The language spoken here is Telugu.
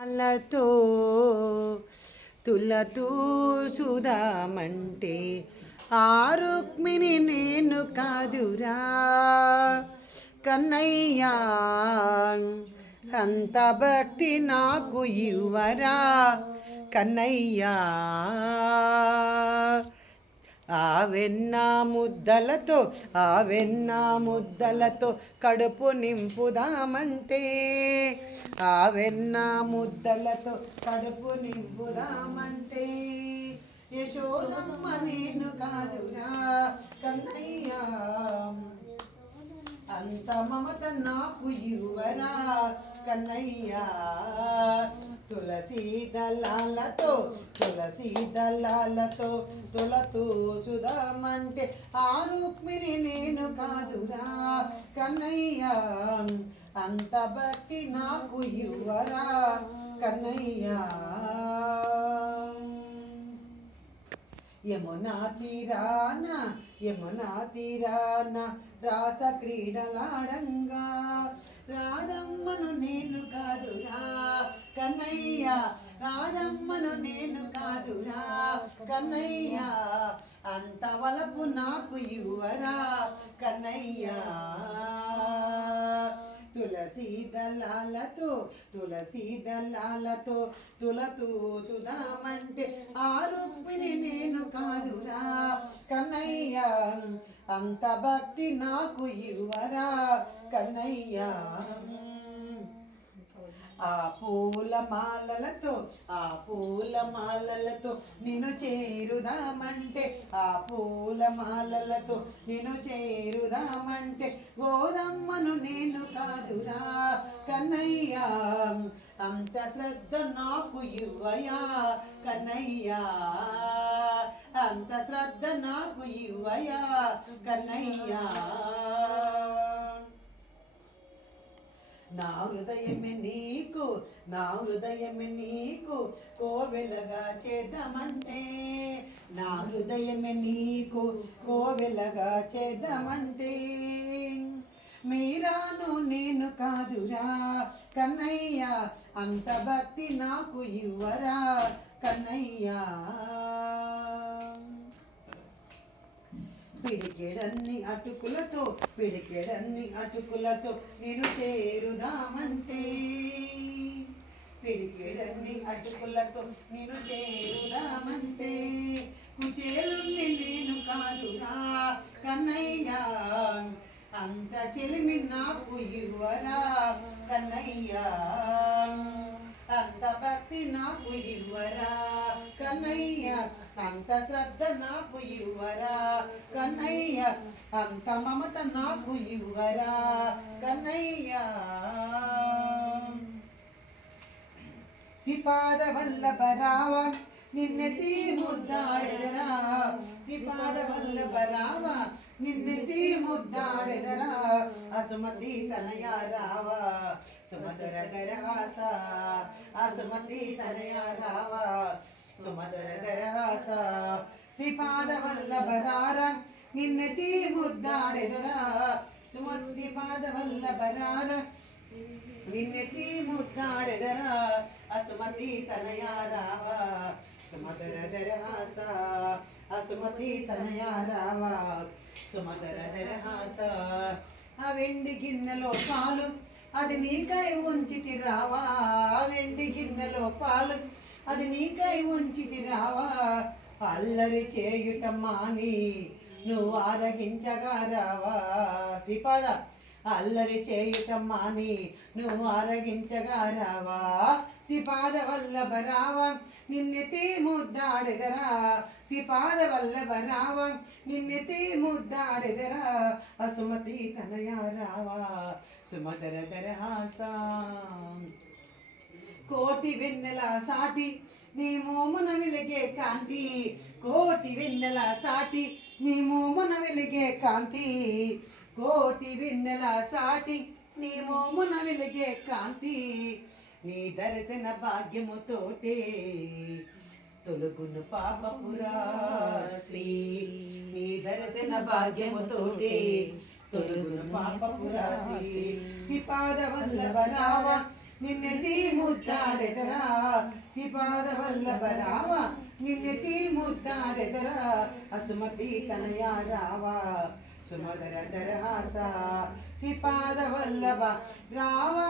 అలతో తులతూ చూదామంటే ఆ రుక్మిణి నేను కాదురా. కన్నయ్యా అంత భక్తి నాకు ఇవ్వరా. కన్నయ్యా వెన్న ముద్దలతో ఆ వెన్న ముద్దలతో కడుపు నింపుదామంటే. ఆ వెన్న ముద్దలతో కడుపు నింపుదామంటే. యశోదమ్మ నేను కాదురా కన్నయ్యా. అంత మమత నాకు యువరా కన్నయ్యా. తులసి దళాలతో తులసి దళాలతో తులతో చూదామంటే ఆ రుక్మిణి నేను కాదురా కన్నయ్యా. అంత భక్తి నాకు ఇవ్వరా కన్నయ్యా. యమునా తీరాన యమునా తీరాన రాస క్రీడలాడంగా రాధమ్మను నేను కాదురా కన్నయ్య రాధమ్మను నేను కాదురా కన్నయ్య అంత వలపు నాకు ఇవ్వరా కన్నయ్యా. తులసి దళాలతో తులసి దళాలతో తులతో చూదామంటే ఆ రుక్మిణి నేను కాదురా. కన్నయ్య అంత భక్తి నాకు ఇవ్వరా. కన్నయ్య ఆ పూల మాలలతో ఆ పూల మాలలతో నిన్ను చేరుదామంటే ఆ పూల మాలలతో నిన్ను చేరుదామంటే గోదమ్మను నేను కాదురా కన్నయ్యా. అంత శ్రద్ధ నాకు ఇవ్వయా కన్నయ్యా. అంత శ్రద్ధ నాకు ఇవ్వయా కన్నయ్యా. నా హృదయమే నీకు నా హృదయమే నీకు కోవెలగా చేద్దామంటే. నా హృదయమే నీకు కోవెలగా చేద్దామంటే. మీరాను నేను కాదురా కన్నయ్య అంత భక్తి నాకు ఇవ్వరా కన్నయ్యా. పిడికెడన్ని అటుకులతో పిడికెడన్ని అటుకులతో నేను చేరుదామంటే. పిడికెడన్ని అటుకులతో నేను చేరుదామంటే. కుచేలుని నేను కాదురా కన్నయ్యా. అంత చెలిమి నాకు ఇవ్వరా కన్నయ్యా. అంత భక్తి నాకు ఇవ్వరా అంత శ్రద్ధ నాకు ఇవ్వరా? కన్నయ్య అంత మమత నాకు ఇవ్వరా? కన్నయ్య. సిపాద వల్లభ రావ నిన్నెతి ముద్దాడెదరా? సిపాద వల్లభ రావ నిన్నెతి ముద్దాడెదరా? అసుమతి తనయ రావ సుమధుర గరహాస అసుమతి తనయ రావ సుమధుర గరహాస సిపాద వల్లభ రార నిన్నెతి ముద్దాడెదరా సుమతి పాద వల్లభ రార నిన్నెతి ముద్దాడెదరా అసుమతి తనయ రావ సుమధుర గరహాస అసుమతి తనయ రావ సుమధుర గరహాస ఆ వెండి గిన్నెలో పాలు అది నీకై ఉంచితి రావా వెండి గిన్నెలో పాలు అది నీకై ఉంచితి రావా. అల్లరి చేయుట మాని నువ్వు ఆరగించగా రావా. శ్రీపాద అల్లరి చేయుట మాని నువ్వు ఆరగించగా రావా. శ్రీపాద వల్లభ రావ. నిన్నెతి ముద్దాడెదరా. శ్రీపాద వల్లభ రావ. నిన్నెతి ముద్దాడెదరా. అసుమతి తనయ రావా. సుమధర గరహాస. కోటి వెన్నెల సాటి నీ మోమున వెలిగే కాంతి. కోటి వెన్నెల సాటి నీ మోమున వెలిగే కాంతి. కోటి వెన్నెల సాటి నీ మోమున వెలిగే కాంతి. నీ దర్శన భాగ్యముతోటే తొలుగును పాపపురాశ్రీ నీ దర్శన భాగ్యముతోటే తొలుగును పాపపురాశ్రీ శ్రీపాద వల్లభ రావ నిన్నెతి ముద్దాడెదరా శ్రీపాద వల్లభ రావ నిన్నెతి ముద్దాడెదరా అసుమతి తనయ రావా సుమధర దరహాస శ్రీపాద వల్లభ రావా